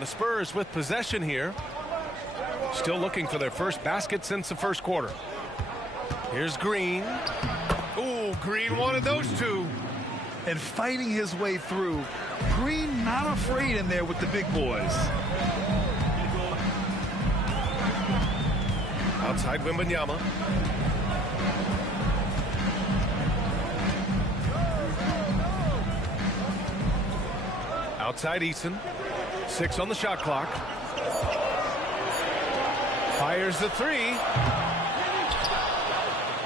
And the Spurs with possession here. Still looking for their first basket since the first quarter. Here's Green. Ooh, Green wanted those two. And fighting his way through. Green not afraid in there with the big boys. Outside Wembanyama. Outside Eason. 6 on the shot clock. Fires the three.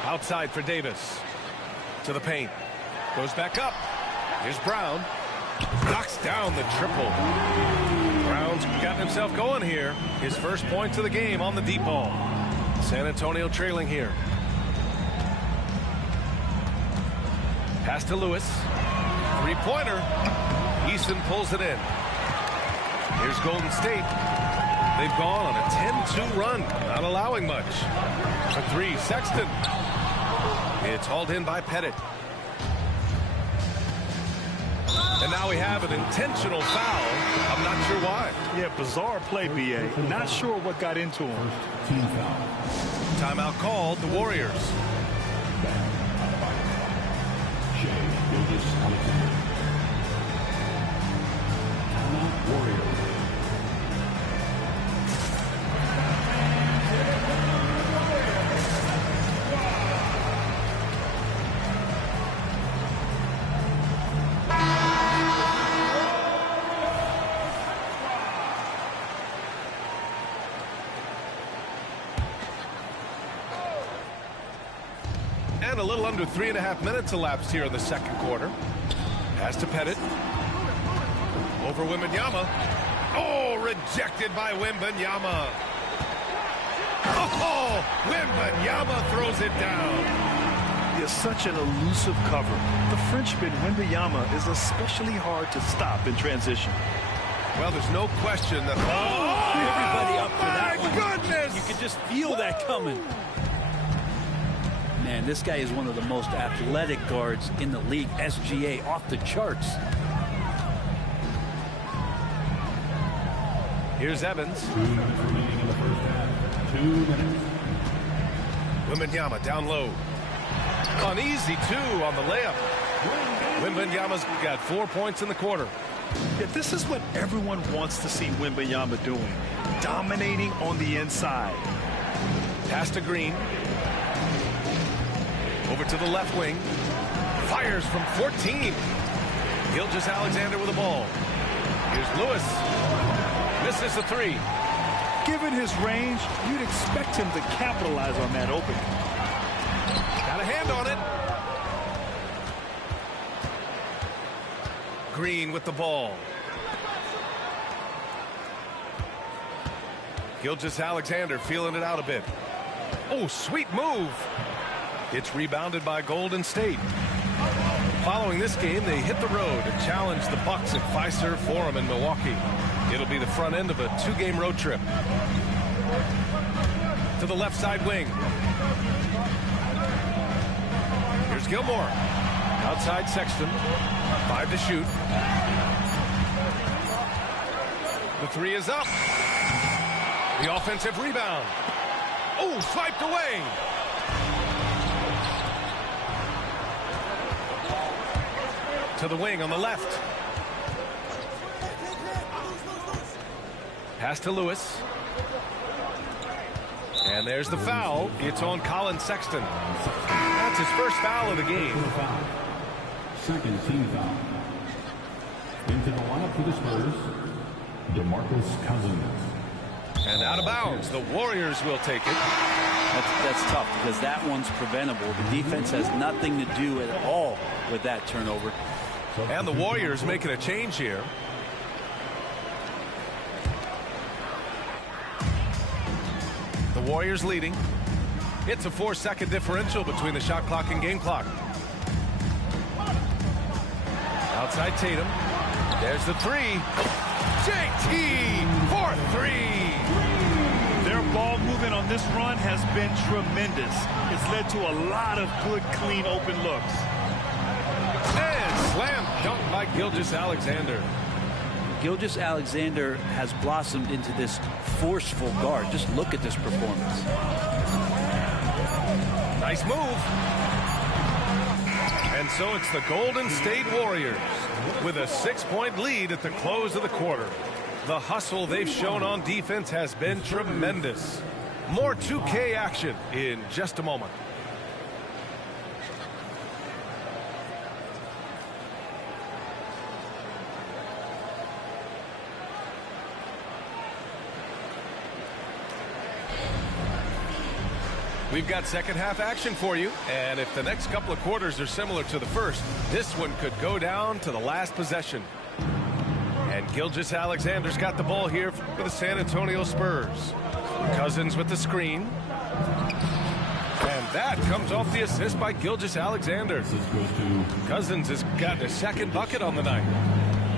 Outside for Davis. To the paint. Goes back up. Here's Brown. Knocks down the triple. Brown's got himself going here. His first points of the game on the deep ball. San Antonio trailing here. Pass to Lewis. Three-pointer. Eason pulls it in. Here's Golden State. They've gone on a 10-2 run, not allowing much. For three, Sexton. It's hauled in by Pettit. And now we have an intentional foul. I'm not sure why. Yeah, bizarre play, B.A. Not sure what got into him. Team foul. Timeout called, the Warriors. Timeout, Warriors. And a little under 3.5 minutes elapsed here in the second quarter. Pass to Pettit. Over Wembanyama. Oh, rejected by Wembanyama. Oh, Wembanyama throws it down. You're such an elusive cover. The Frenchman, Wembanyama, is especially hard to stop in transition. Well, there's no question that... Everybody up for that one. My goodness! You could just feel that coming. Man, this guy is one of the most athletic guards in the league. SGA off the charts. Here's Evans. 2 minutes remaining in the first half. 2 minutes. Wembanyama down low. An easy two on the layup. Wembanyama's got 4 points in the quarter. Yeah, this is what everyone wants to see Wembanyama doing. Dominating on the inside. Pass to Green. Over to the left wing. Fires from 14. Gilgeous-Alexander with the ball. Here's Lewis. Misses the three. Given his range, you'd expect him to capitalize on that opening. Got a hand on it. Green with the ball. Gilgeous-Alexander feeling it out a bit. Oh, sweet move. It's rebounded by Golden State. Following this game, they hit the road to challenge the Bucks at Fiserv Forum in Milwaukee. It'll be the front end of a 2-game road trip. To the left side wing. Here's Gilmore. Outside Sexton. 5 to shoot. The three is up. The offensive rebound. Oh, swiped away. To the wing on the left. Pass to Lewis. And there's the foul. It's on Colin Sexton. That's his first foul of the game. Second team foul. Into the lineup for the Spurs, DeMarcus Cousins. And out of bounds. The Warriors will take it. That's tough because that one's preventable. The defense has nothing to do at all with that turnover. And the Warriors making a change here. The Warriors leading. It's a 4-second differential between the shot clock and game clock. Outside Tatum. There's the three. JT for three. Their ball movement on this run has been tremendous. It's led to a lot of good, clean, open looks. And slam dunk by Gilgeous-Alexander. Gilgeous-Alexander has blossomed into this forceful guard. Just look at this performance. Nice move. And so it's the Golden State Warriors with a 6-point lead at the close of the quarter. The hustle they've shown on defense has been tremendous. More 2K action in just a moment. We've got second half action for you, and if the next couple of quarters are similar to the first, this one could go down to the last possession. And Gilgeous-Alexander's got the ball here for the San Antonio Spurs. Cousins with the screen. And that comes off the assist by Gilgeous-Alexander. Cousins has got a second bucket on the night.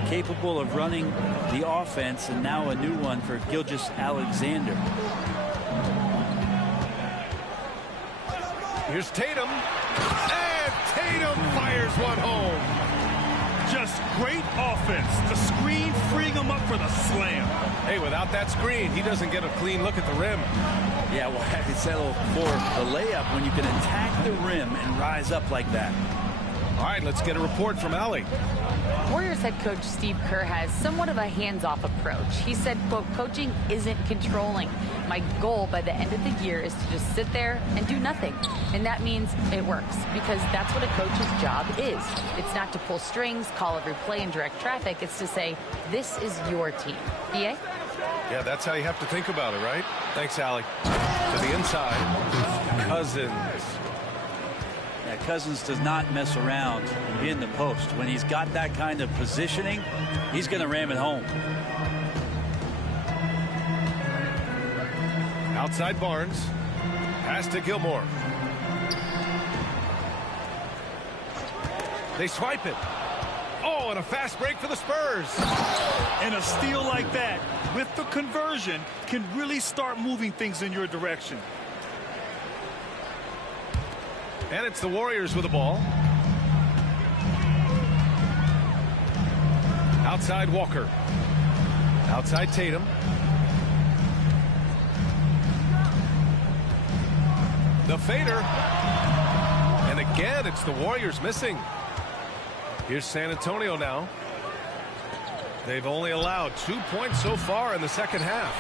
Capable of running the offense, and now a new one for Gilgeous-Alexander. Here's Tatum. And Tatum fires one home. Just great offense. The screen freeing him up for the slam. Hey, without that screen, he doesn't get a clean look at the rim. Yeah, well, I settle for the layup when you can attack the rim and rise up like that. All right, let's get a report from Allie. Warriors head coach Steve Kerr has somewhat of a hands-off approach. He said, quote, coaching isn't controlling. My goal by the end of the year is to just sit there and do nothing. And that means it works, because that's what a coach's job is. It's not to pull strings, call every play, and direct traffic. It's to say, this is your team. BA? Yeah, that's how you have to think about it, right? Thanks, Allie. To the inside, Cousins. Yeah, Cousins does not mess around in the post. When he's got that kind of positioning, he's going to ram it home. Outside Barnes. Pass to Gilmore. They swipe it. Oh, and a fast break for the Spurs. And a steal like that, with the conversion, can really start moving things in your direction. And it's the Warriors with the ball. Outside Walker. Outside Tatum. The fader. And again, it's the Warriors missing. Here's San Antonio now. They've only allowed 2 points so far in the second half.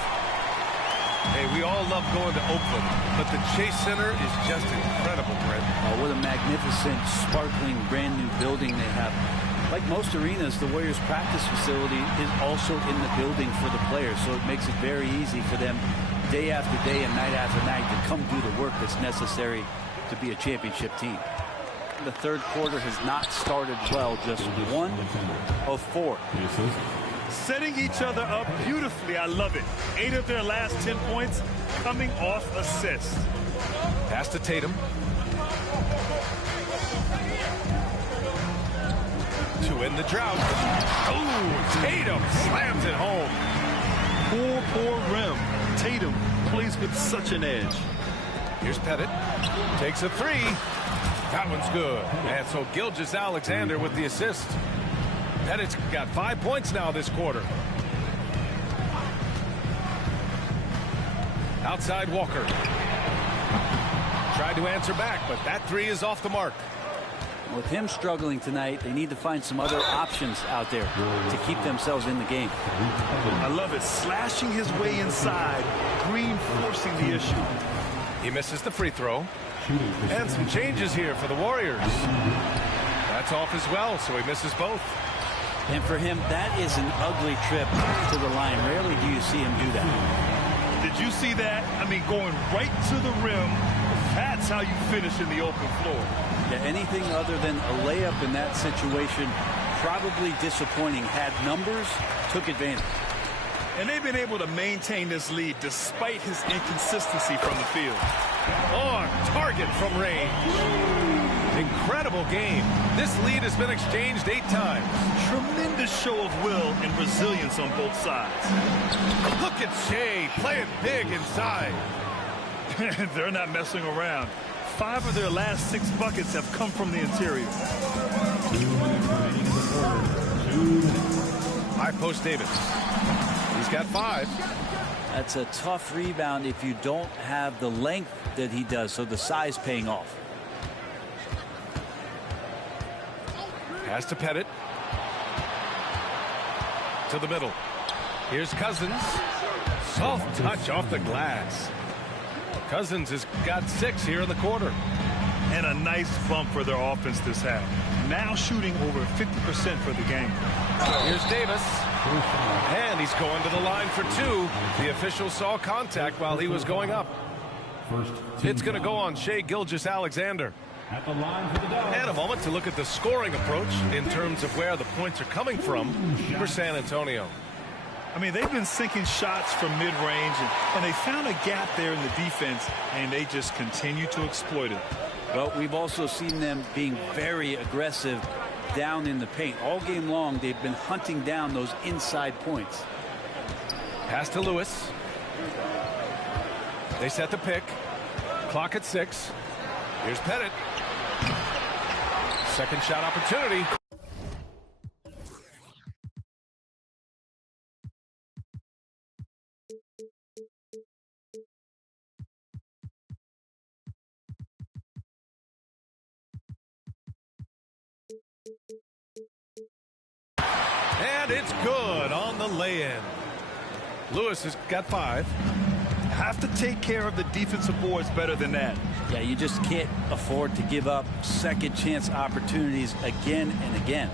Hey, we all love going to Oakland, but the Chase Center is just incredible, Brent. Oh, what a magnificent, sparkling, brand new building they have. Like most arenas, the Warriors practice facility is also in the building for the players, so it makes it very easy for them day after day and night after night to come do the work that's necessary to be a championship team. The third quarter has not started well, just 1 of 4. Setting each other up beautifully. I love it. 8 of their last 10 points coming off assists. Pass to Tatum. To end the drought. Oh, Tatum slams it home. Poor rim. Tatum plays with such an edge. Here's Pettit. Takes a three. That one's good. And so Gilgeous-Alexander with the assist. Pettit's got 5 points now this quarter. Outside Walker. Tried to answer back, but that three is off the mark. With him struggling tonight, they need to find some other options out there to keep themselves in the game. I love it. Slashing his way inside. Green forcing the issue. He misses the free throw. And some changes here for the Warriors. That's off as well, so he misses both. And for him, that is an ugly trip to the line. Rarely do you see him do that. Did you see that? I mean, going right to the rim. That's how you finish in the open floor. Yeah, anything other than a layup in that situation, probably disappointing. Had numbers, took advantage. And they've been able to maintain this lead despite his inconsistency from the field. On target from range. Incredible game. This lead has been exchanged 8 times. Tremendous show of will and resilience on both sides. Look at Shea playing big inside. They're not messing around. 5 of their last 6 buckets have come from the interior. 2 minutes remaining in the quarter. 2 minutes. High post Davis. He's got 5. That's a tough rebound if you don't have the length that he does, so the size paying off. Pass to Pettit. To the middle. Here's Cousins. Soft touch off the glass. Cousins has got 6 here in the quarter. And a nice bump for their offense this half. Now shooting over 50% for the game. Here's Davis. And he's going to the line for 2. The official saw contact while he was going up. It's going to go on Shai Gilgeous-Alexander. At the line for the Dogs. And a moment to look at the scoring approach in terms of where the points are coming from for San Antonio. I mean, they've been sinking shots from mid-range, and they found a gap there in the defense, and they just continue to exploit it. Well, we've also seen them being very aggressive down in the paint. All game long, they've been hunting down those inside points. Pass to Lewis. They set the pick. Clock at 6. Here's Pettit. Second shot opportunity. And it's good on the lay-in. Lewis has got 5. Have to take care of the defensive boards better than that. Yeah, you just can't afford to give up second chance opportunities again and again.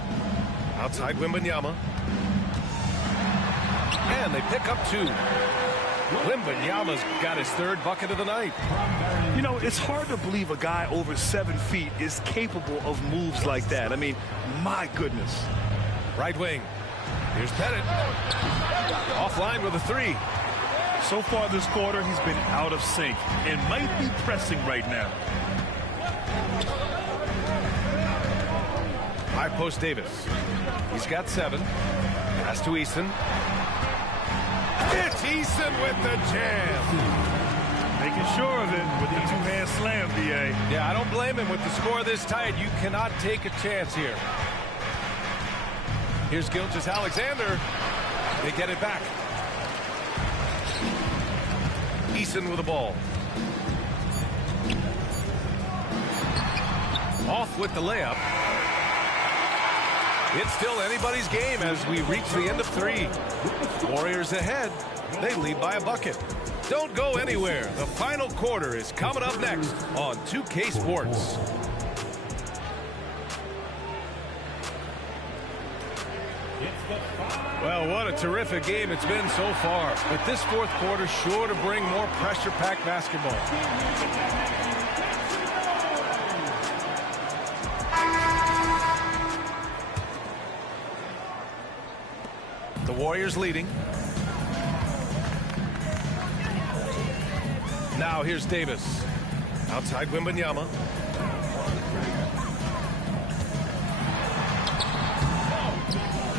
Outside Wembanyama. And they pick up 2. Wembanyama's got his 3rd bucket of the night. You know, it's hard to believe a guy over 7 feet is capable of moves like that. I mean, my goodness. Right wing. Here's Pettit. Offline with a 3. So far this quarter, he's been out of sync and might be pressing right now. High post Davis. He's got 7. Pass to Eason. It's Eason with the jam. Making sure of it with the 2-hand slam, B.A. Yeah, I don't blame him with the score this tight. You cannot take a chance here. Here's Gilgeous-Alexander. They get it back. Eason with the ball. Off with the layup. It's still anybody's game as we reach the end of 3. Warriors ahead. They lead by a bucket. Don't go anywhere. The final quarter is coming up next on 2K Sports. Well, what a terrific game it's been so far. But this 4th quarter sure to bring more pressure-packed basketball. The Warriors leading. Now here's Davis. Outside Wembanyama.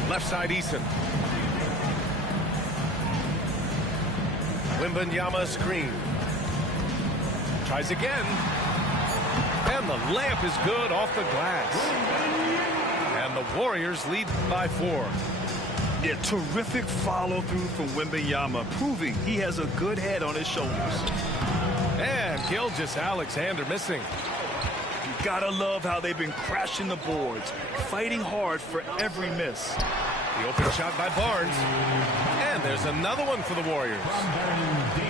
Left side Eason. Wembanyama screen. Tries again. And the layup is good off the glass. And the Warriors lead by 4. Yeah, terrific follow-through from Wembanyama, proving he has a good head on his shoulders. And Gilgeous-Alexander missing. You gotta love how they've been crashing the boards, fighting hard for every miss. The open shot by Barnes. And there's another one for the Warriors.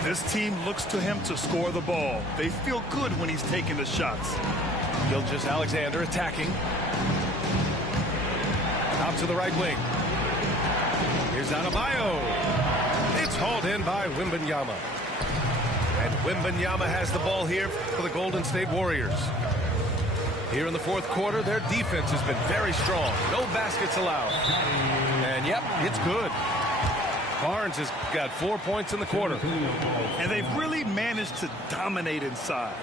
This team looks to him to score the ball. They feel good when he's taking the shots. Gilgeous-Alexander attacking. Out to the right wing. Here's Adebayo. It's hauled in by Wembanyama. And Wembanyama has the ball here for the Golden State Warriors. Here in the 4th quarter, their defense has been very strong. No baskets allowed. And yep, it's good. Barnes has got 4 points in the quarter. And they've really managed to dominate inside.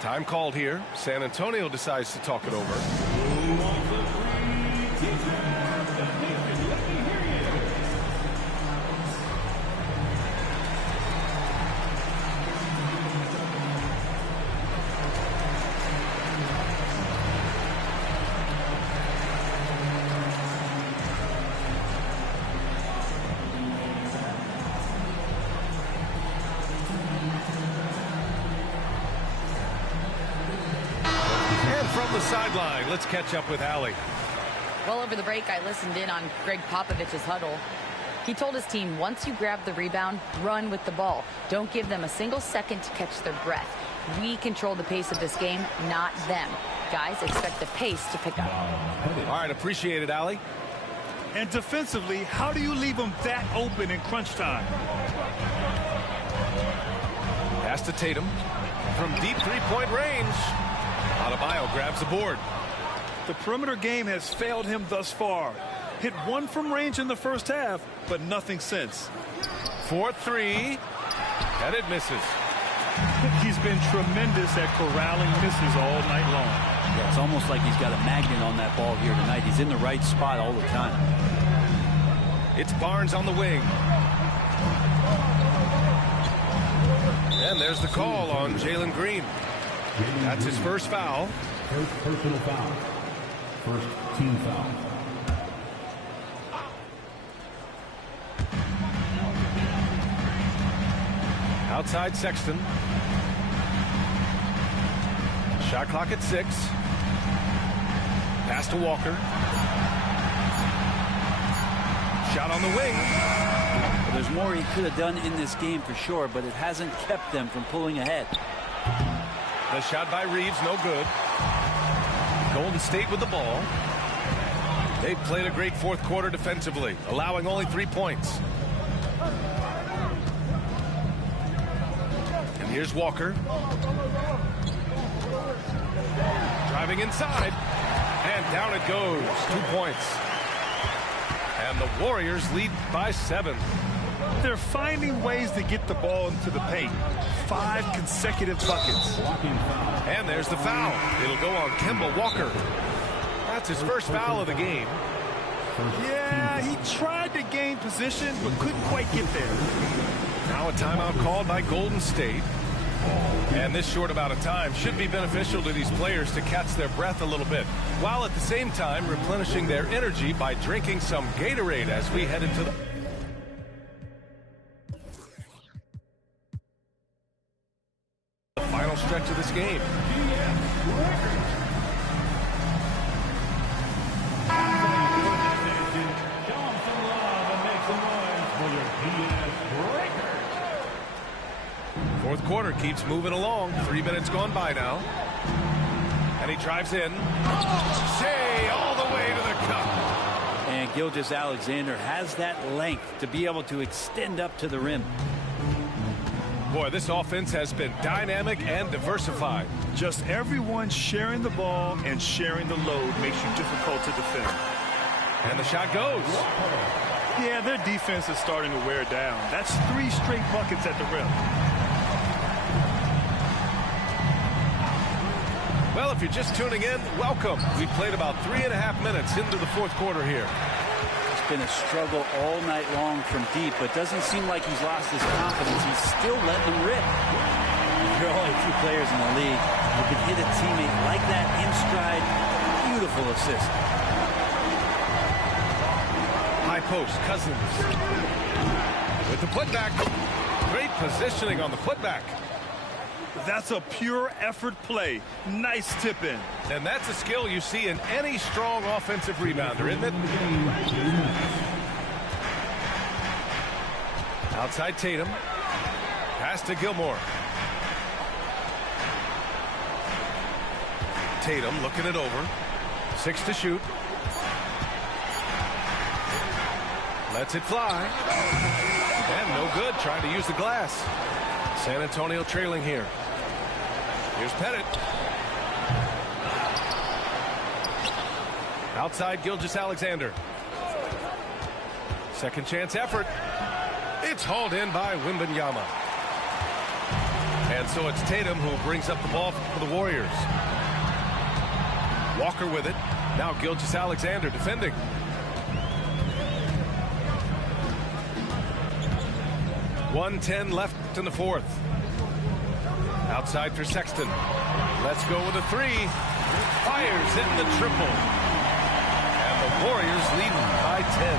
Time called here. San Antonio decides to talk it over. from the sideline. Let's catch up with Allie. Well, over the break, I listened in on Greg Popovich's huddle. He told his team, once you grab the rebound, run with the ball. Don't give them a single second to catch their breath. We control the pace of this game, not them. Guys, expect the pace to pick up. All right, appreciate it, Allie. And defensively, how do you leave them that open in crunch time? Pass to Tatum. From deep three-point range, Adebayo grabs the board. The perimeter game has failed him thus far. Hit one from range in the first half, but nothing since. 4-3, and it misses. He's been tremendous at corralling misses all night long. Yeah, it's almost like he's got a magnet on that ball here tonight. He's in the right spot all the time. It's Barnes on the wing. And there's the call on Jalen Green. That's his first foul. First personal foul. First team foul. Outside Sexton. Shot clock at 6. Pass to Walker. Shot on the wing. Well, there's more he could have done in this game for sure, but it hasn't kept them from pulling ahead. The shot by Reeves, no good. Golden State with the ball. They've played a great fourth quarter defensively, allowing only 3 points. And here's Walker. Driving inside. And down it goes. 2 points. And the Warriors lead by 7. They're finding ways to get the ball into the paint. 5 consecutive buckets. And there's the foul. It'll go on Kemba Walker. That's his first foul of the game. Yeah, he tried to gain position, but couldn't quite get there. Now a timeout called by Golden State. And this short amount of time should be beneficial to these players to catch their breath a little bit, while at the same time replenishing their energy by drinking some Gatorade as we head into the final stretch of this game. Fourth quarter keeps moving along. 3 minutes gone by now. And he drives in. Shea all the way to the cup. And Gilgeous-Alexander has that length to be able to extend up to the rim. Boy, this offense has been dynamic and diversified. Just everyone sharing the ball and sharing the load makes you difficult to defend. And the shot goes. Yeah, their defense is starting to wear down. That's 3 straight buckets at the rim. Well, if you're just tuning in, welcome. We've played about 3.5 minutes into the fourth quarter here. It's been a struggle all night long from deep, but doesn't seem like he's lost his confidence. He's still letting them rip. There are only 2 players in the league who can hit a teammate like that in stride. Beautiful assist. High post, Cousins. With the putback. Great positioning on the putback. That's a pure effort play. Nice tip in. And that's a skill you see in any strong offensive rebounder, isn't it? Outside Tatum. Pass to Gilmore. Tatum looking it over. 6 to shoot. Lets it fly. And no good, trying to use the glass. San Antonio trailing here. Here's Pettit. Outside Gilgeous-Alexander. Second chance effort. It's hauled in by Wembanyama. And so it's Tatum who brings up the ball for the Warriors. Walker with it. Now Gilgeous-Alexander defending. .110 left in the fourth. Outside for Sexton. Let's go with a 3. Fires in the triple. And the Warriors leading by 10.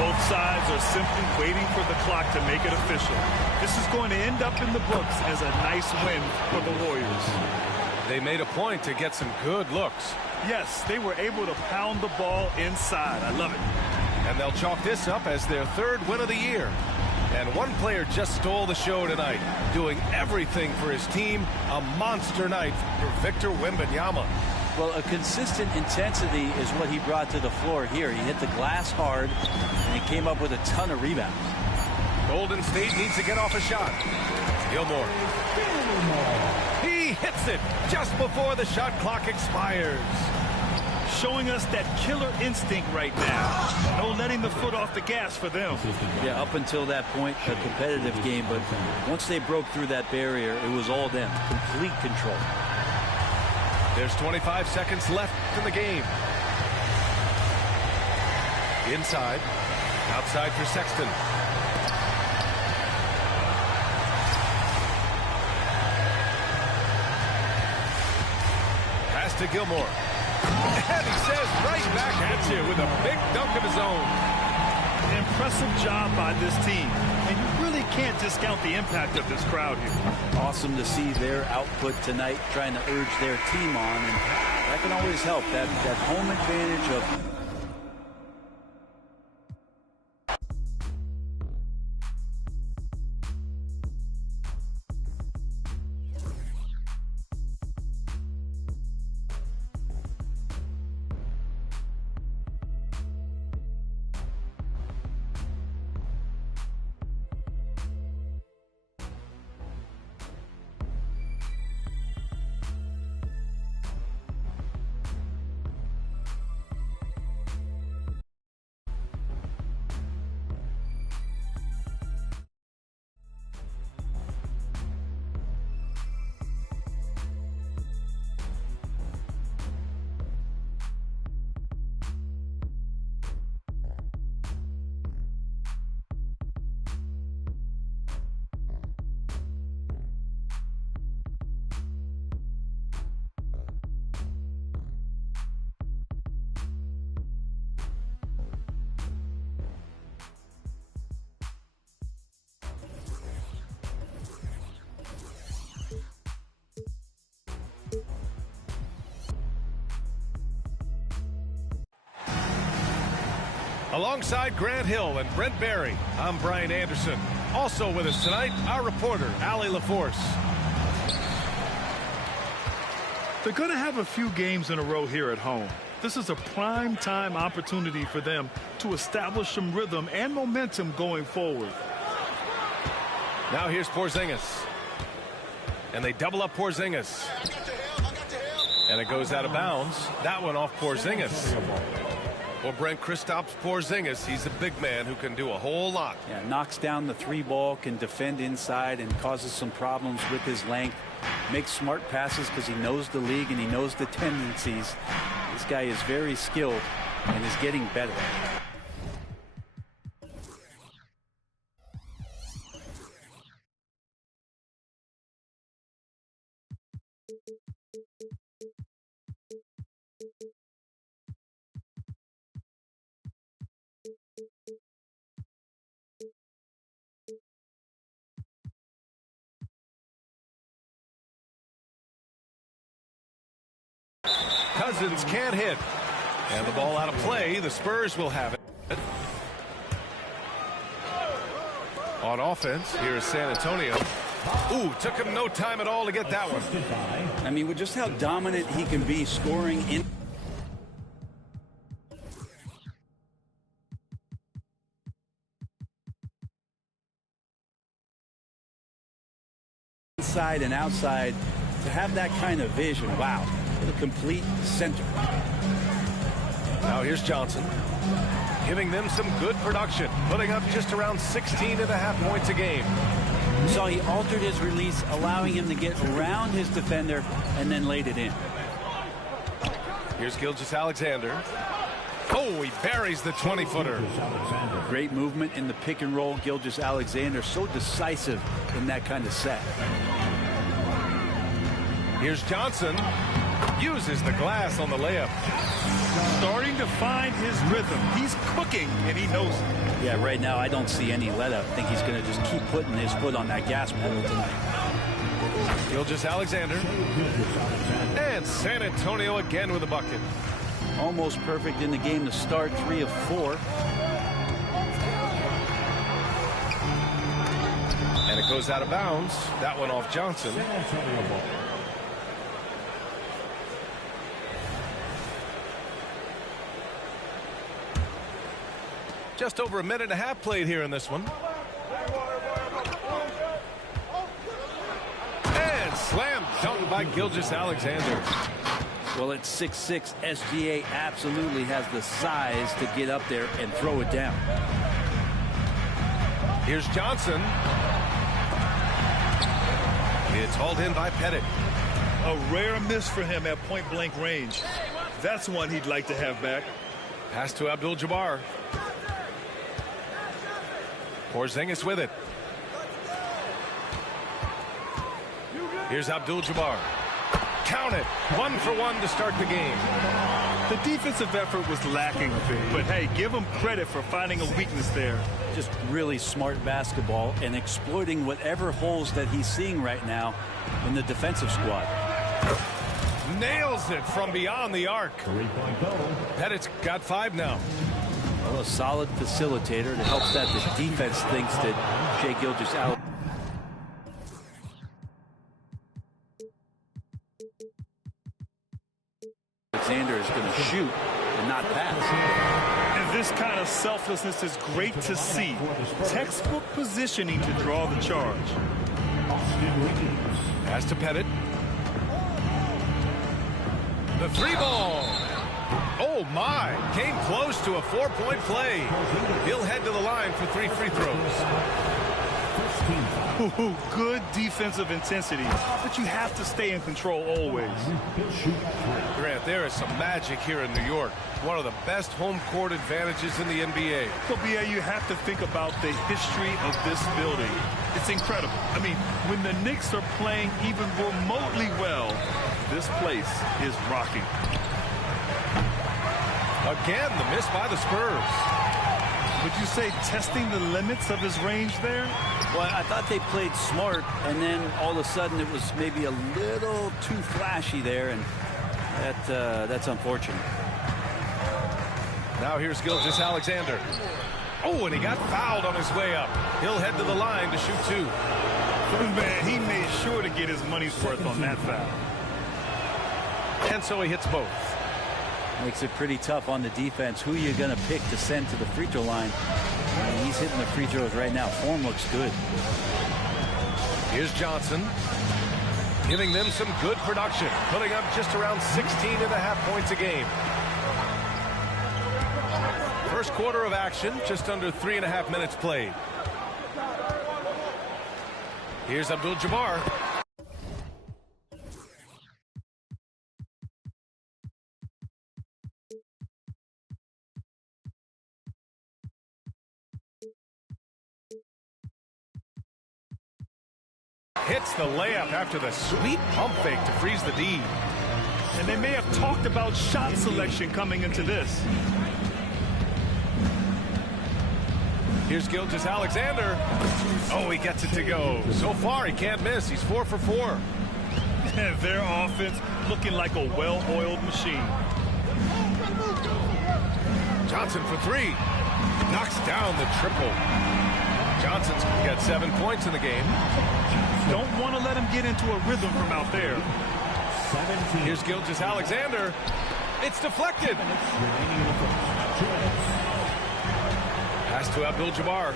Both sides are simply waiting for the clock to make it official. This is going to end up in the books as a nice win for the Warriors. They made a point to get some good looks. Yes, they were able to pound the ball inside. I love it. And they'll chalk this up as their 3rd win of the year. And one player just stole the show tonight, doing everything for his team. A monster night for Victor Wembanyama. Well, a consistent intensity is what he brought to the floor here. He hit the glass hard, and he came up with a ton of rebounds. Golden State needs to get off a shot. Gilmore. He hits it just before the shot clock expires. Showing us that killer instinct right now. No letting the foot off the gas for them. Yeah, up until that point, a competitive game, but once they broke through that barrier, it was all them. Complete control. There's 25 seconds left in the game. Inside. Outside for Sexton. Pass to Gilmore. And he says right back at you with a big dunk of his own. Impressive job by this team. And you really can't discount the impact of this crowd here. Awesome to see their output tonight, trying to urge their team on, and that can always help. That home advantage of Alongside Grant Hill and Brent Barry, I'm Brian Anderson. Also with us tonight, our reporter, Allie LaForce. They're going to have a few games in a row here at home. This is a prime time opportunity for them to establish some rhythm and momentum going forward. Now here's Porzingis. And they double up Porzingis. And it goes out of bounds. That one off Porzingis. Well, Brent, Kristaps Porzingis, he's a big man who can do a whole lot. Yeah, knocks down the 3-ball, can defend inside, and causes some problems with his length. Makes smart passes because he knows the league and he knows the tendencies. This guy is very skilled and is getting better. Cousins can't hit. And the ball out of play. The Spurs will have it. On offense, here's San Antonio. Ooh, took him no time at all to get that one. I mean, with just how dominant he can be scoring in. Inside and outside, to have that kind of vision, wow. The complete center. Now here's Johnson, giving them some good production, putting up just around 16.5 points a game. So he altered his release, allowing him to get around his defender and then laid it in. Here's Gilgeous-Alexander. Oh, he buries the 20-footer. Great movement in the pick and roll. Gilgeous-Alexander so decisive in that kind of set. Here's Johnson. Uses the glass on the layup. Starting to find his rhythm. He's cooking, and he knows it. Yeah, right now I don't see any let up. I think he's going to just keep putting his foot on that gas pedal tonight. Gilgeous-Alexander. And San Antonio again with a bucket. Almost perfect in the game to start, 3 of 4. And it goes out of bounds. That one off Johnson. Just over a minute and a half played here in this one. And slam dunk by Gilgeous-Alexander. Well, at 6'6", SGA absolutely has the size to get up there and throw it down. Here's Johnson. It's hauled in by Pettit. A rare miss for him at point-blank range. That's one he'd like to have back. Pass to Abdul-Jabbar. Porzingis with it. Here's Abdul-Jabbar. Count it. 1 for 1 to start the game. The defensive effort was lacking, but hey, give him credit for finding a weakness there. Just really smart basketball and exploiting whatever holes that he's seeing right now in the defensive squad. Nails it from beyond the arc. Pettit's got 5 now. Well, a solid facilitator that helps that the defense thinks that Shai Gilgeous-Alexander is going to shoot and not pass. And this kind of selflessness is great to see. Textbook positioning to draw the charge. Pass to Pettit. The 3 ball. Oh my, came close to a 4-point play. He'll head to the line for 3 free throws. Ooh, good defensive intensity, but you have to stay in control always. Grant, there is some magic here in New York. One of the best home court advantages in the NBA. So, BA, you have to think about the history of this building. It's incredible. I mean, when the Knicks are playing even remotely well, this place is rocking. Again, the miss by the Spurs. Would you say testing the limits of his range there? Well, I thought they played smart, and then all of a sudden it was maybe a little too flashy there, and that's unfortunate. Now here's Gilgeous-Alexander. Oh, and he got fouled on his way up. He'll head to the line to shoot 2. Man, he made sure to get his money's worth on that foul. And so he hits both. Makes it pretty tough on the defense. Who are you going to pick to send to the free throw line? I mean, he's hitting the free throws right now. Form looks good. Here's Johnson, giving them some good production, putting up just around 16.5 points a game. First quarter of action, just under 3.5 minutes played. Here's Abdul-Jabbar. Hits the layup after the sweet pump fake to freeze the D. And they may have talked about shot selection coming into this. Here's Gilgeous-Alexander. Oh, he gets it to go. So far, he can't miss. He's 4 for 4. Their offense looking like a well-oiled machine. Johnson for 3. Knocks down the triple. Johnson's got 7 points in the game. Don't want to let him get into a rhythm from out there. Here's Gilgeous-Alexander. It's deflected. Pass to Abdul-Jabbar.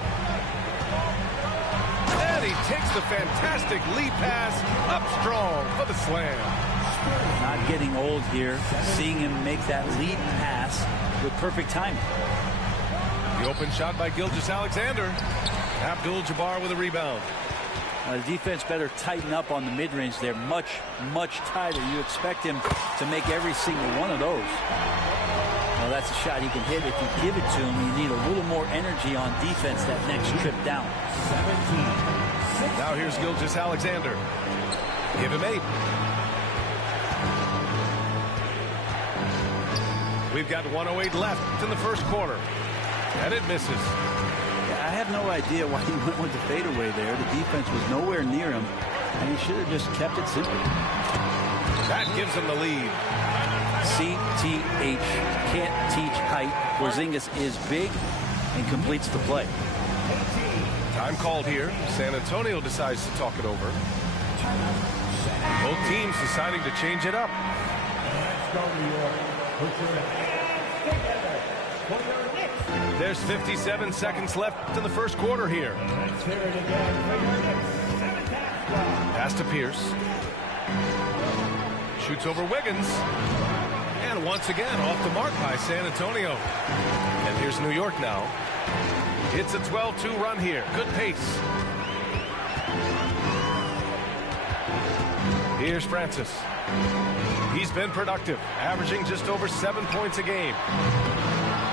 And he takes the fantastic lead pass up strong for the slam. Not getting old here. Seeing him make that lead pass with perfect timing. The open shot by Gilgeous-Alexander. Abdul-Jabbar with a rebound. The defense better tighten up on the mid-range. They're much, much tighter. You expect him to make every single one of those. Well, that's a shot he can hit. If you give it to him, you need a little more energy on defense that next trip down. 17. Now here's Gilgeous-Alexander. Give him 8. We've got 1:08 left in the first quarter. And it misses. I have no idea why he went with the fadeaway there. The defense was nowhere near him, and he should have just kept it simple. That gives them the lead. CTH, can't teach height. Porzingis is big and completes the play. Time called here. San Antonio decides to talk it over. Both teams deciding to change it up. There's 57 seconds left in the first quarter here. Pass to Pierce. Shoots over Wiggins. And once again off the mark by San Antonio. And here's New York now. It's a 12-2 run here. Good pace. Here's Francis. He's been productive, averaging just over 7 points a game.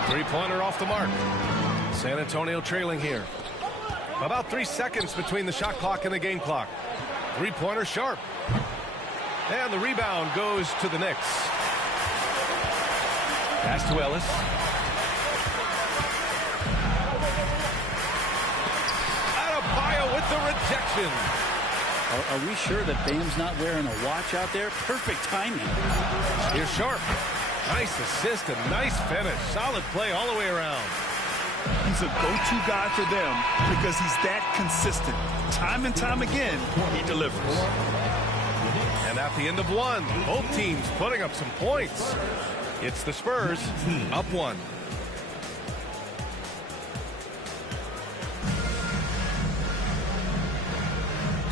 Three-pointer off the mark. San Antonio trailing here. About 3 seconds between the shot clock and the game clock. Three-pointer sharp. And the rebound goes to the Knicks. Pass to Ellis. Adebayo with the rejection. Are we sure that Bam's not wearing a watch out there? Perfect timing. Here's Sharp. Nice assist and nice finish. Solid play all the way around. He's a go-to guy for them because he's that consistent. Time and time again, he delivers. And at the end of one, both teams putting up some points. It's the Spurs up one.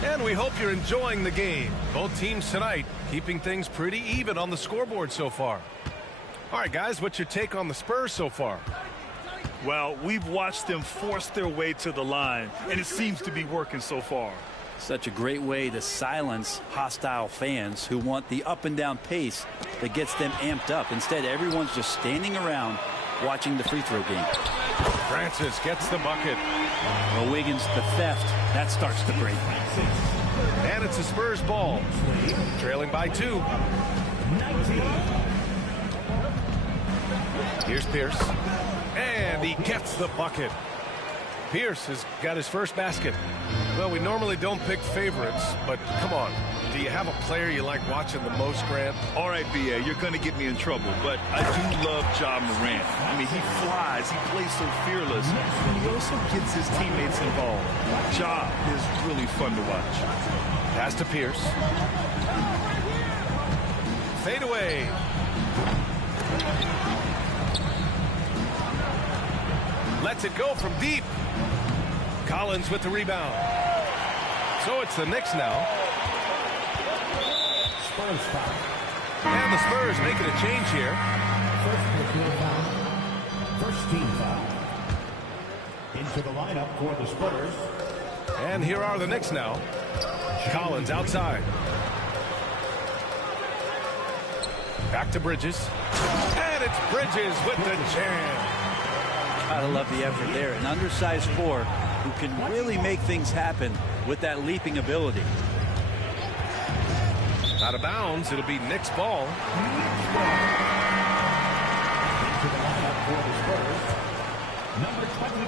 And we hope you're enjoying the game. Both teams tonight keeping things pretty even on the scoreboard so far. All right, guys, what's your take on the Spurs so far? Well, we've watched them force their way to the line, and it seems to be working so far. Such a great way to silence hostile fans who want the up and down pace that gets them amped up. Instead, everyone's just standing around watching the free throw game. Francis gets the bucket. Well, Wiggins, the theft, that starts to break. And it's a Spurs ball. Trailing by 2. Here's Pierce. And he gets the bucket. Pierce has got his first basket. Well, we normally don't pick favorites, but come on. Do you have a player you like watching the most, Grant? All right, B.A., you're going to get me in trouble, but I do love Ja Morant. I mean, he flies. He plays so fearless. And he also gets his teammates involved. Ja is really fun to watch. Pass to Pierce. Fade away. Lets it go from deep. Collins with the rebound. So it's the Knicks now. Spurs foul. And the Spurs making a change here. First team foul. Into the lineup for the Spurs. And here are the Knicks now. Collins outside. Back to Bridges. And it's Bridges with the jam. Gotta love the effort there. An undersized 4 who can really make things happen with that leaping ability. Out of bounds, it'll be Knicks ball.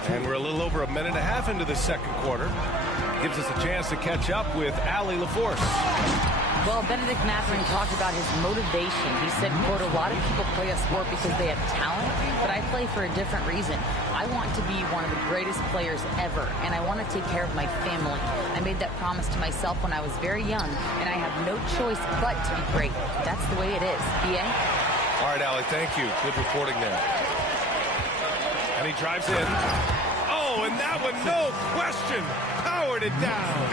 And we're a little over a minute and a half into the second quarter. Gives us a chance to catch up with Allie LaForce. Well, Benedict Mathurin talked about his motivation. He said, quote, a lot of people play a sport because they have talent, but I play for a different reason. I want to be one of the greatest players ever, and I want to take care of my family. I made that promise to myself when I was very young, and I have no choice but to be great. That's the way it is. B.A.? All right, Allie, thank you. Good reporting there. And he drives in. Oh, and that one, no question, powered it down.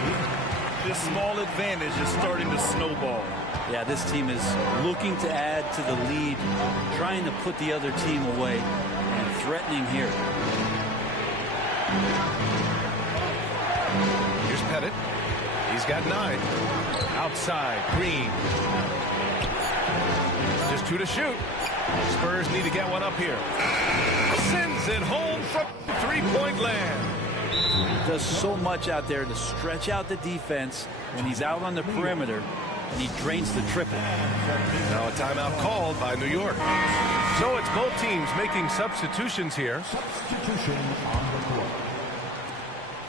This small advantage is starting to snowball. Yeah, this team is looking to add to the lead, trying to put the other team away, and threatening here. Here's Pettit. He's got 9. Outside, Green. Just 2 to shoot. Spurs need to get one up here. Sends it home from 3-point land. Does so much out there to stretch out the defense when he's out on the perimeter, and he drains the triple. Now a timeout called by New York. So it's both teams making substitutions here. Substitution on the court.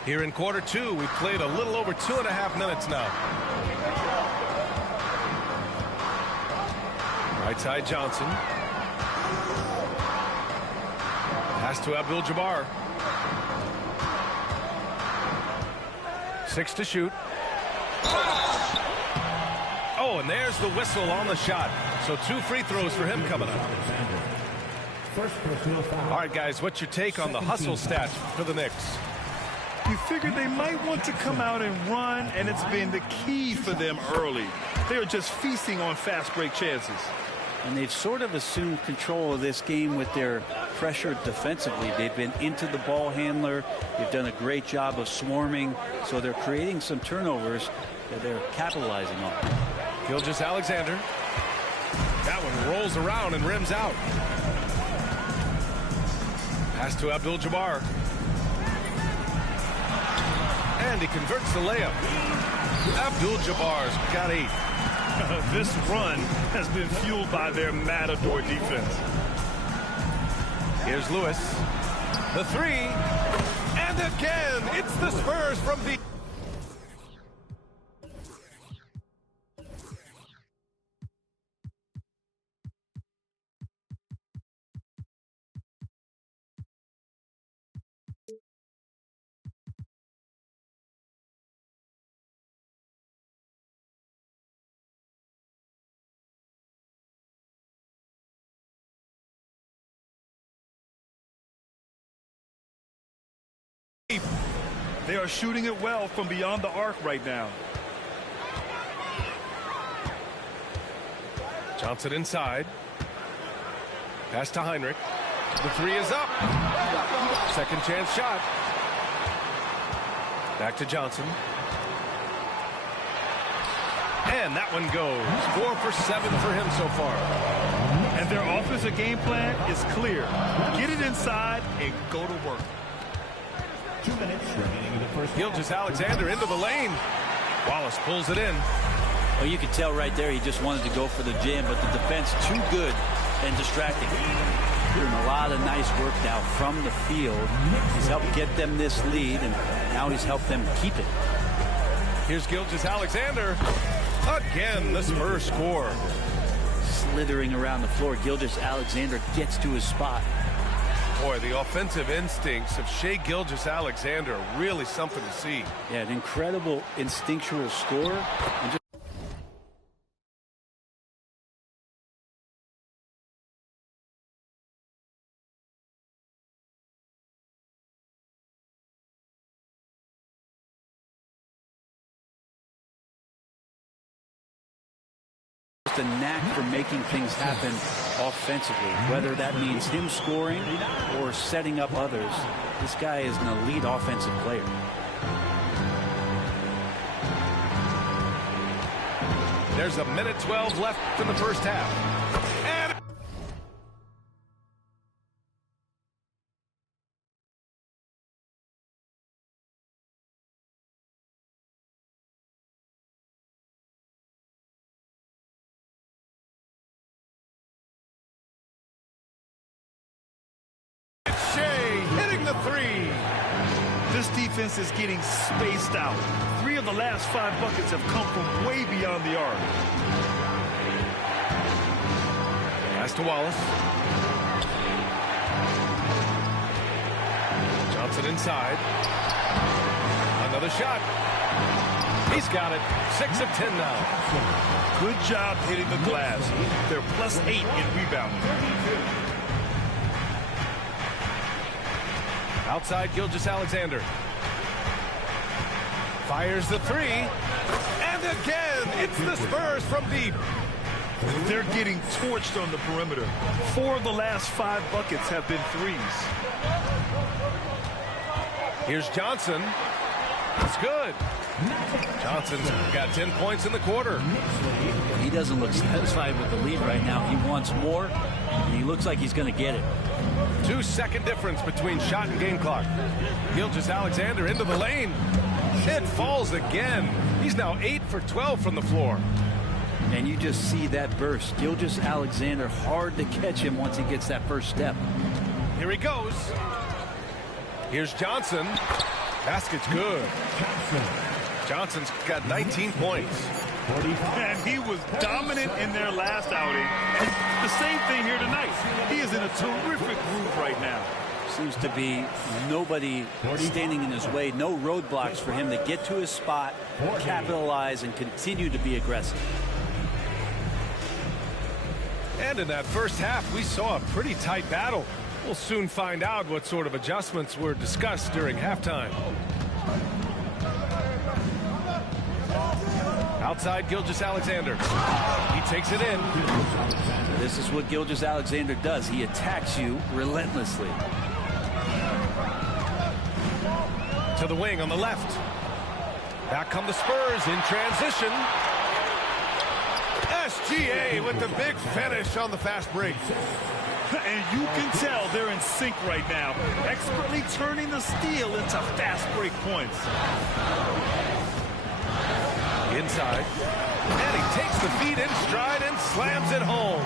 Here in quarter 2, we've played a little over 2.5 minutes now. Right side Johnson. Pass to Abdul-Jabbar. 6 to shoot. Oh, and there's the whistle on the shot. So 2 free throws for him coming up. All right, guys, what's your take on the hustle stats for the Knicks? You figured they might want to come out and run, and it's been the key for them early. They are just feasting on fast break chances. And they've sort of assumed control of this game with their pressure defensively. They've been into the ball handler. They've done a great job of swarming. So they're creating some turnovers that they're capitalizing on. Gilgeous-Alexander. That one rolls around and rims out. Pass to Abdul-Jabbar. And he converts the layup. Abdul-Jabbar's got 8. This run has been fueled by their Matador defense. Here's Lewis. The 3. And again, it's the Spurs from the... They are shooting it well from beyond the arc right now. Johnson inside. Pass to Heinrich. The 3 is up. Second chance shot. Back to Johnson. And that one goes. 4 for 7 for him so far. And their offensive game plan is clear. Get it inside and go to work. 2 minutes remaining in the first. Gilgeous-Alexander into the lane. Wallace pulls it in. Well, you could tell right there he just wanted to go for the jam, but the defense too good and distracting. Doing a lot of nice work now from the field. He's helped get them this lead, and now he's helped them keep it. Here's Gilgeous-Alexander. Again, the Spurs score. Slithering around the floor, Gilgeous-Alexander gets to his spot. Boy, the offensive instincts of Shai Gilgeous-Alexander are really something to see. Yeah, an incredible instinctual scorer. And just a knack for making things happen offensively, whether that means him scoring or setting up others. This guy is an elite offensive player. There's a minute 12 left in the first half. And hitting the 3. This defense is getting spaced out. 3 of the last 5 buckets have come from way beyond the arc. Pass to Wallace. Johnson inside. Another shot. He's got it. 6 of 10 now. Good job hitting the glass. They're +8 in rebounding. Outside Gilgeous-Alexander. Fires the 3. And again, it's the Spurs from deep. They're getting torched on the perimeter. 4 of the last 5 buckets have been 3s. Here's Johnson. It's good. Johnson's got 10 points in the quarter. He doesn't look satisfied with the lead right now. He wants more, and he looks like he's going to get it. 2-second difference between shot and game clock. Gilgeous-Alexander into the lane. It falls again. He's now 8 for 12 from the floor. And you just see that burst. Gilgeous-Alexander, hard to catch him once he gets that first step. Here he goes. Here's Johnson. Basket's good. Johnson's got 19 points. And he was dominant in their last outing. The same thing here tonight. He is in a terrific groove right now. Seems to be nobody standing in his way, no roadblocks for him to get to his spot, capitalize, and continue to be aggressive. And in that first half, we saw a pretty tight battle. We'll soon find out what sort of adjustments were discussed during halftime. Outside Gilgeous-Alexander. He takes it in. This is what Gilgeous-Alexander does. He attacks you relentlessly. To the wing on the left. Back come the Spurs in transition. SGA with the big finish on the fast break. And you can tell they're in sync right now, expertly turning the steal into fast break points. Inside. And he takes the feed in stride and slams it home.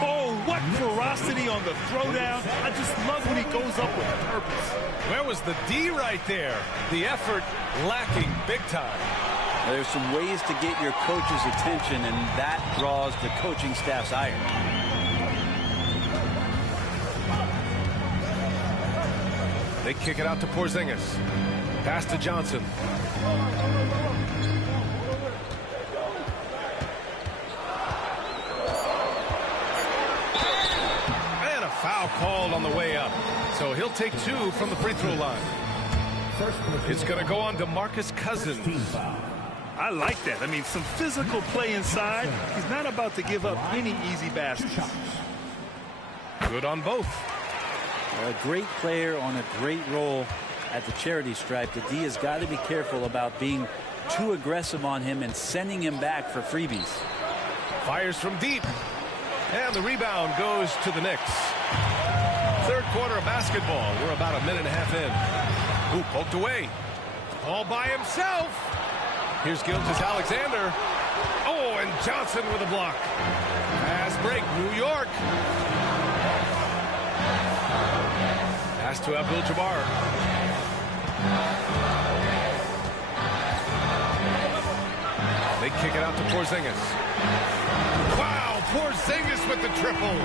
Oh, what ferocity on the throwdown. I just love when he goes up with purpose. Where was the D right there? The effort lacking big time. There's some ways to get your coach's attention, and that draws the coaching staff's ire. They kick it out to Porzingis. Pass to Johnson. And a foul called on the way up. So he'll take 2 from the free throw line. It's going to go on to DeMarcus Cousins. I like that. I mean, some physical play inside. He's not about to give up any easy baskets. Good on both. A great player on a great role at the charity stripe. The D has got to be careful about being too aggressive on him and sending him back for freebies. Fires from deep. And the rebound goes to the Knicks. Third quarter of basketball. We're about a minute and a half in. Ooh, poked away. All by himself. Here's Gilgeous-Alexander. Oh, and Johnson with a block. Pass break, New York. Pass to Abdul-Jabbar. They kick it out to Porzingis. Wow, Porzingis with the triple.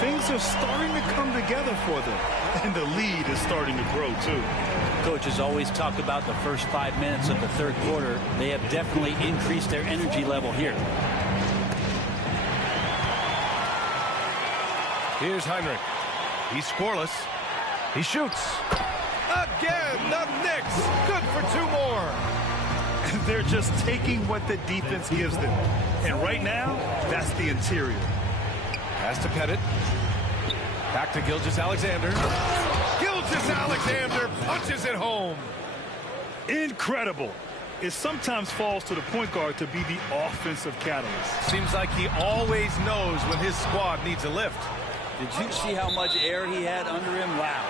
Things are starting to come together for them. And the lead is starting to grow, too. Coaches always talk about the first 5 minutes of the third quarter. They have definitely increased their energy level here. Here's Heinrich. He's scoreless. He shoots. Again, the Knicks. Good for 2 more. They're just taking what the defense gives them. And right now, that's the interior. Pass to Pettit. Back to Gilgeous-Alexander. Gilgeous-Alexander punches it home. Incredible. It sometimes falls to the point guard to be the offensive catalyst. Seems like he always knows when his squad needs a lift. Did you see how much air he had under him? Wow.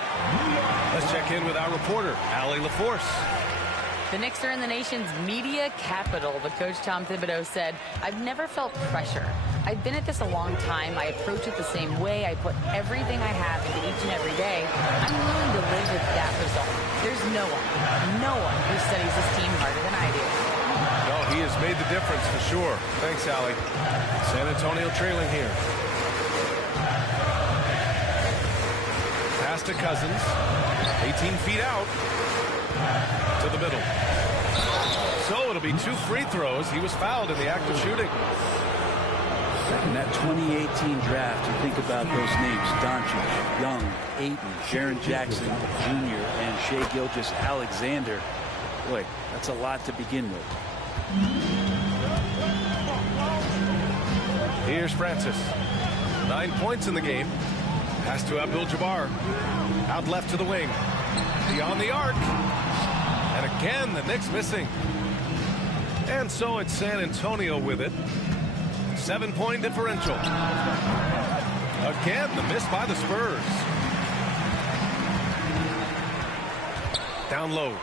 Let's check in with our reporter, Allie LaForce. The Knicks are in the nation's media capital, but Coach Tom Thibodeau said, "I've never felt pressure. I've been at this a long time. I approach it the same way. I put everything I have into each and every day. I'm willing to live with that result. There's no one who studies this team harder than I do." No, he has made the difference for sure. Thanks, Allie. San Antonio trailing here. Pass to Cousins. 18 feet out. To the middle. So it'll be 2 free throws. He was fouled in the act of shooting. In that 2018 draft, you think about those names: Doncic, Young, Ayton, Jaren Jackson Jr., and Shai Gilgeous-Alexander. Boy, that's a lot to begin with. Here's Francis. 9 points in the game. Pass to Abdul-Jabbar. Out left to the wing. Beyond the arc. And again, the Knicks missing. And so it's San Antonio with it. 7-point differential. Again, the miss by the Spurs. Down low.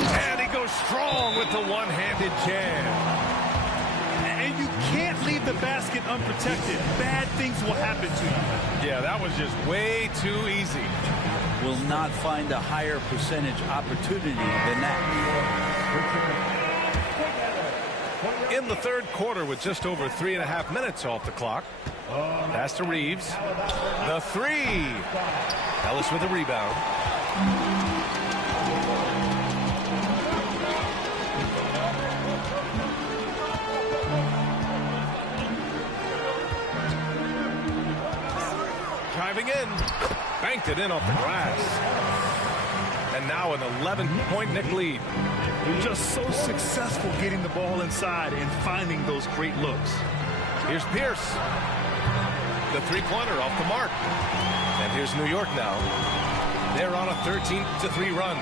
And he goes strong with the one-handed jam. And you can't leave the basket unprotected. Bad things will happen to you. Yeah, that was just way too easy. Will not find a higher percentage opportunity than that. in the third quarter with just over 3.5 minutes off the clock. Pass to Reeves. The three. Ellis with a rebound. Driving in. Banked it in off the glass. And now an 11-point Knick lead. Just so successful getting the ball inside and finding those great looks. Here's Pierce. The three-pointer off the mark. And here's New York now. They're on a 13-3 run.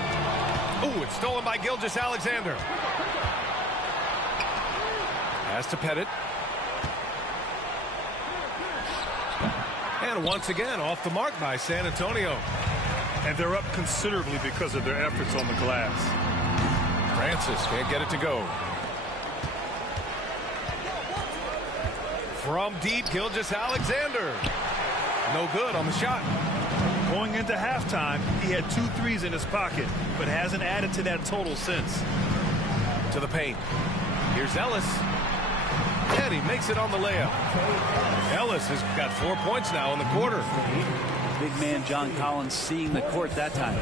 Ooh, it's stolen by Gilgeous-Alexander. Pass to Pettit. And once again, off the mark by San Antonio. And they're up considerably because of their efforts on the glass. Francis can't get it to go. From deep, Gilgeous-Alexander. No good on the shot. Going into halftime, he had 2 threes in his pocket, but hasn't added to that total since. To the paint. Here's Ellis. And he makes it on the layup. Ellis has got 4 points now in the quarter. Big man John Collins seeing the court that time.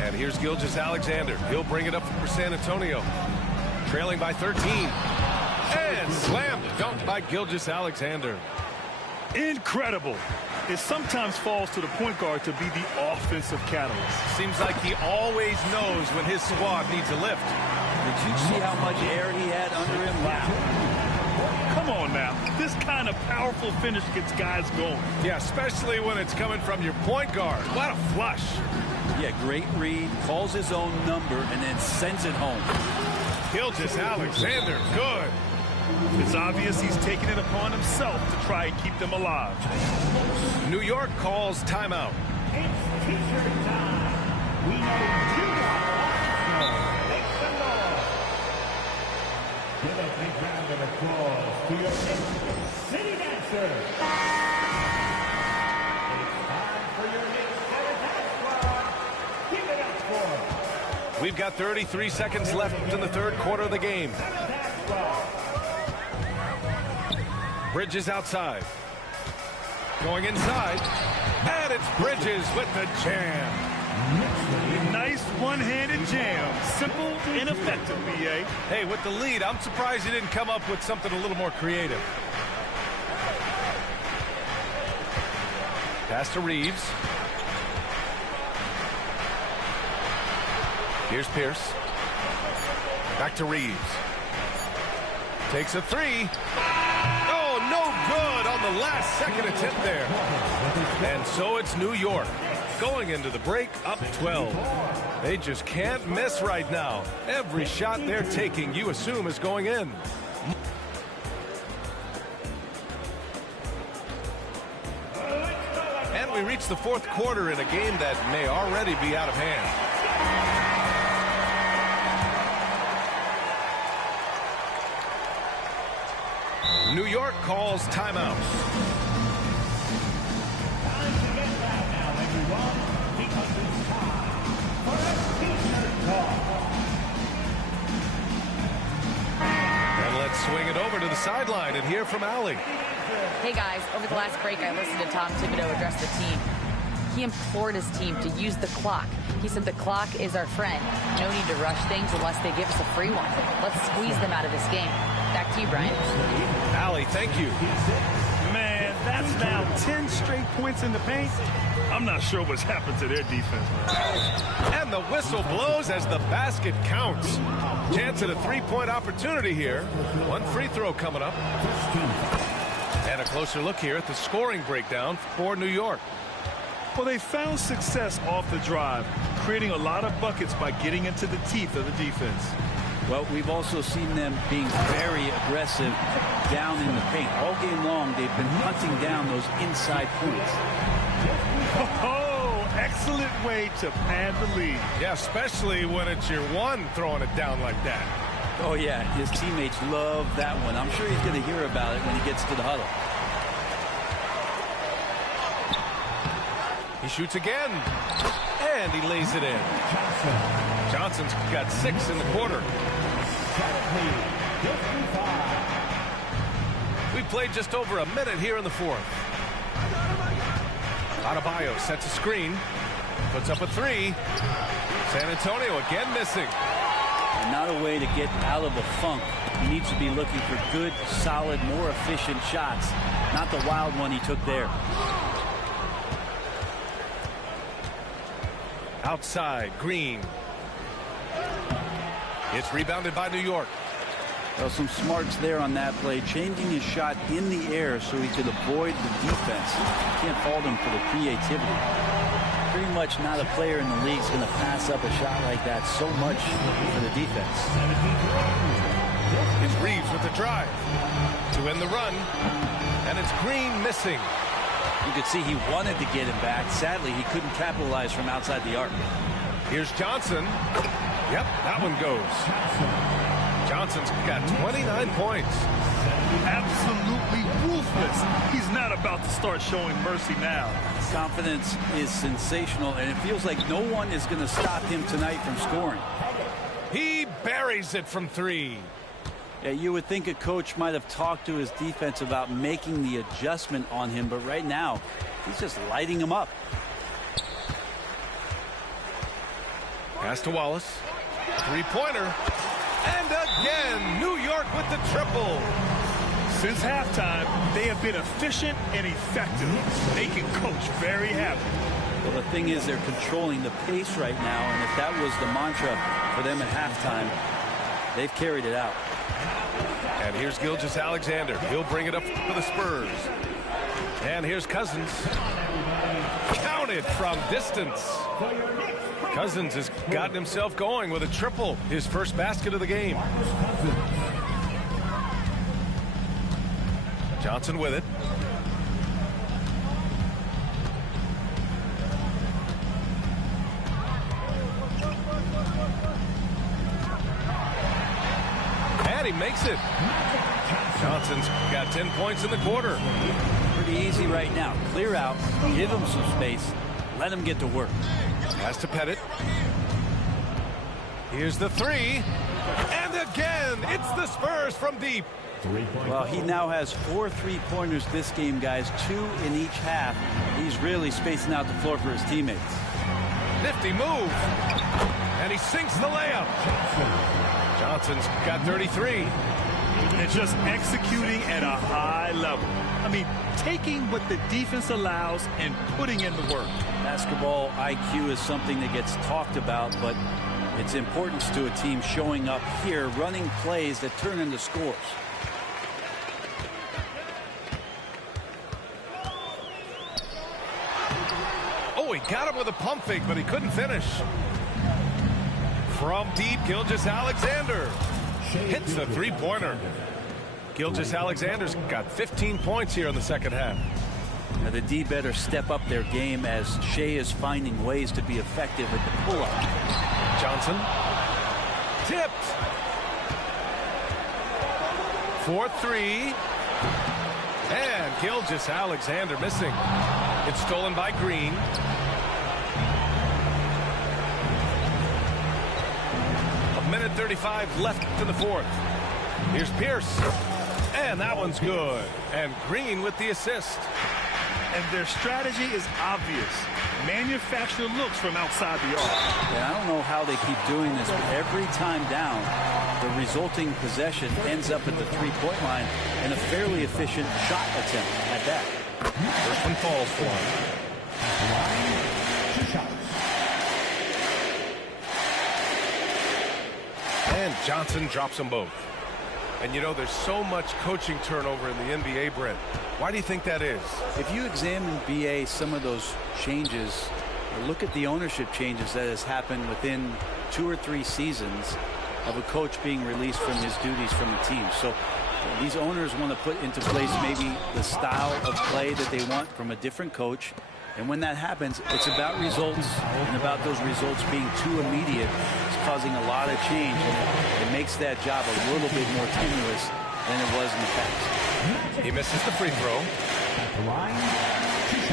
And here's Gilgeous-Alexander. He'll bring it up for San Antonio. Trailing by 13. And slammed dunked by Gilgeous-Alexander. Incredible. It sometimes falls to the point guard to be the offensive catalyst. Seems like he always knows when his squad needs a lift. Did you see how much air he had under him? Wow. Come on now. This kind of powerful finish gets guys going. Yeah, especially when it's coming from your point guard. What a flush. Yeah, great read, calls his own number, and then sends it home. Gilgeous-Alexander, good. It's obvious he's taking it upon himself to try and keep them alive. New York calls timeout. It's T-shirt time. We know you got make some noise. Give a big round of applause to your Knicks City Dancers. It's time for your Knicks Dance Squad. Give it up for. We've got 33 seconds left in the third quarter of the game. Bridges outside. Going inside. And it's Bridges with the jam. Nice one-handed jam. Simple and effective, B.A. Hey, with the lead, I'm surprised he didn't come up with something a little more creative. Pass to Reeves. Here's Pierce. Back to Reeves. Takes a three. Oh, no good on the last second attempt there. And so it's New York going into the break up 12. They just can't miss right now. Every shot they're taking, you assume, is going in. And we reach the fourth quarter in a game that may already be out of hand. New York calls timeout. Time to get back now, everyone, because it's time for a T-shirt talk. And let's swing it over to the sideline and hear from Allie. Hey guys, over the last break I listened to Tom Thibodeau address the team. He implored his team to use the clock. He said the clock is our friend. No need to rush things unless they give us a free one. Let's squeeze them out of this game. Back to you, Brian. Allie, thank you. Man, that's now 10 straight points in the paint. I'm not sure what's happened to their defense, man. And the whistle blows as the basket counts. Chance at a three-point opportunity here. One free throw coming up. And a closer look here at the scoring breakdown for New York. Well, they found success off the drive, creating a lot of buckets by getting into the teeth of the defense. Well, we've also seen them being very aggressive down in the paint. All game long, they've been hunting down those inside points. Oh, excellent way to pad the lead. Yeah, especially when it's your one throwing it down like that. Oh, yeah, his teammates love that one. I'm sure he's going to hear about it when he gets to the huddle. He shoots again. And he lays it in. Johnson's got 6 in the quarter. We played just over a minute here in the fourth. Adebayo sets a screen, puts up a three. San Antonio again missing. And not a way to get out of a funk. He needs to be looking for good, solid, more efficient shots, not the wild one he took there. Outside, Green. It's rebounded by New York. Well, some smarts there on that play, changing his shot in the air so he could avoid the defense. Can't fault him for the creativity. Pretty much not a player in the league is going to pass up a shot like that so much for the defense. It's Reeves with the drive to end the run, and it's Green missing. You could see he wanted to get him back. Sadly, he couldn't capitalize from outside the arc. Here's Johnson. Yep, that one goes. Johnson's got 29 points. Absolutely ruthless. He's not about to start showing mercy now. Confidence is sensational, and it feels like no one is going to stop him tonight from scoring. He buries it from three. Yeah, you would think a coach might have talked to his defense about making the adjustment on him, but right now, he's just lighting him up. Pass to Wallace. Three-pointer. And again, New York with the triple. Since halftime, they have been efficient and effective, making Coach very happy. Well, the thing is, they're controlling the pace right now, and if that was the mantra for them at halftime, they've carried it out. And here's Gilgeous-Alexander. He'll bring it up for the Spurs. And here's Cousins. Counted from distance. Cousins has gotten himself going with a triple, his first basket of the game. Johnson with it. And he makes it. Johnson's got 10 points in the quarter. Pretty easy right now. Clear out, give him some space, let him get to work. Pass to Pettit. Here's the three. And again, it's the Spurs from deep. Well, he now has 4 3-pointers this game, guys, 2 in each half. He's really spacing out the floor for his teammates. Nifty move. And he sinks the layup. Johnson's got 33. And just executing at a high level. I mean, taking what the defense allows and putting in the work. Basketball IQ is something that gets talked about, but its importance to a team showing up here, running plays that turn into scores. Oh, he got him with a pump fake, but he couldn't finish. From deep, Gilgeous-Alexander hits the three-pointer. Gilgeous-Alexander's got 15 points here in the second half. Now the D better step up their game as Shea is finding ways to be effective at the pull-up. Johnson tipped. 4-3. And Gilgeous-Alexander missing. It's stolen by Green. A minute 35 left in the fourth. Here's Pierce. And that one's good. And Green with the assist. And their strategy is obvious. Manufacture looks from outside the arc. And I don't know how they keep doing this, but every time down, the resulting possession ends up at the three-point line and a fairly efficient shot attempt at that. First one falls for him. And Johnson drops them both. And you know, there's so much coaching turnover in the NBA, Brent. Why do you think that is? If you examine BA, some of those changes, look at the ownership changes that has happened within 2 or 3 seasons of a coach being released from his duties from the team. So these owners want to put into place maybe the style of play that they want from a different coach. And when that happens, it's about results and about those results being too immediate. It's causing a lot of change, and it makes that job a little bit more tenuous than it was in the past. He misses the free throw.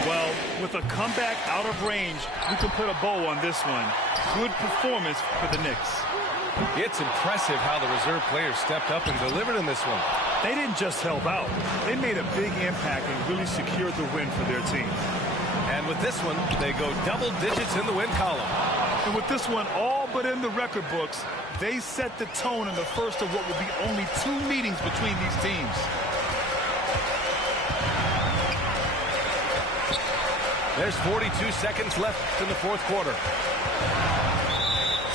Well, with a comeback out of range, we can put a bow on this one. Good performance for the Knicks. It's impressive how the reserve players stepped up and delivered in this one. They didn't just help out. They made a big impact and really secured the win for their team. And with this one, they go double digits in the win column. And with this one all but in the record books, they set the tone in the first of what will be only 2 meetings between these teams. There's 42 seconds left in the fourth quarter.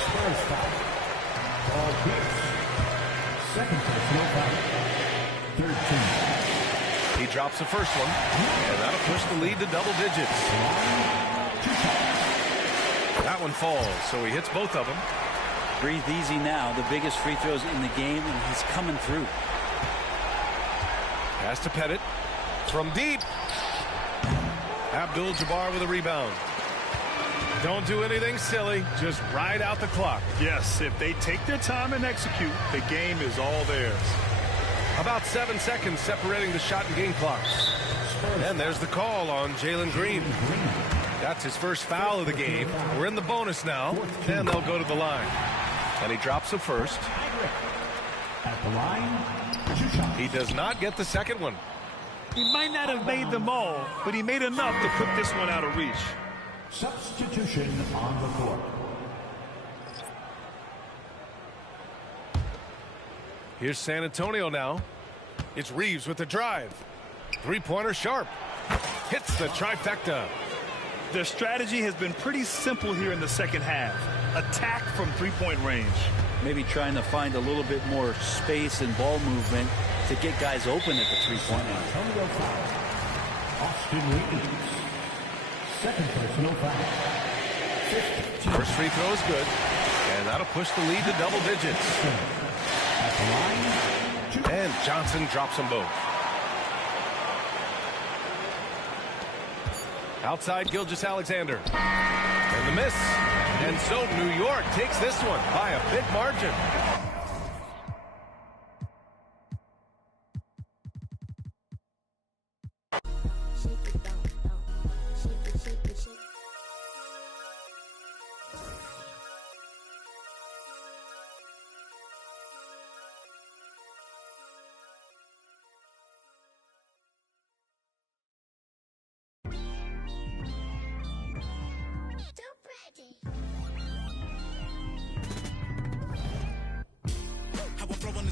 Spurs foul. Paul Pierce. Second personal foul. 13. He drops the first one, and that'll push the lead to double digits. That one falls, so he hits both of them. Breathe easy now. The biggest free throws in the game, and he's coming through. Pass to Pettit. From deep. Abdul-Jabbar with a rebound. Don't do anything silly. Just ride out the clock. Yes, if they take their time and execute, the game is all theirs. About 7 seconds separating the shot and game clocks. And there's the call on Jalen Green. That's his first foul of the game. We're in the bonus now, and they'll go to the line. And he drops the first. At the line, 2 shots. He does not get the second one. He might not have made them all, but he made enough to put this one out of reach. Substitution on the court. Here's San Antonio now. It's Reeves with the drive. Three-pointer sharp. Hits the trifecta. Their strategy has been pretty simple here in the second half. Attack from three-point range. Maybe trying to find a little bit more space and ball movement to get guys open at the three-point line. Antonio foul. Austin Reeves. Second personal foul. 15. First free throw is good, and that'll push the lead to double digits. At the line, 2. And Johnson drops them both. Outside Gilgeous-Alexander. And the miss. And so New York takes this one by a big margin.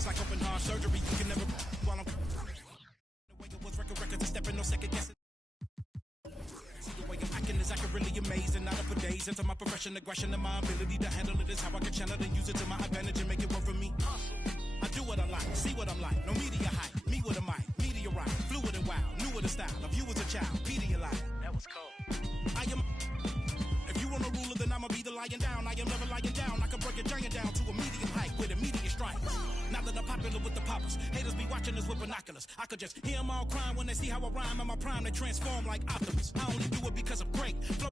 Like open heart surgery, you can never while I'm the way it was record stepping no second guessing. See the way I'm acting is acting really amazing. Not up for days into my profession, aggression, and my ability to handle it is how I can channel and use it to my advantage and make it work for me. I do what I like, see what I'm like. No media hype, me with a mic, meteorite, fluid and wild, new with a style. Of you as a child, Pedialyte. That was cold. I am. If you want a ruler, then I'ma be the lying down. I am never lying down. I can break a giant down to a medium height with immediate strike. Now that I'm popular with the poppers, haters be watching us with binoculars. I could just hear them all crying when they see how I rhyme. In my prime, they transform like Optimus. I only do it because I'm great. Flow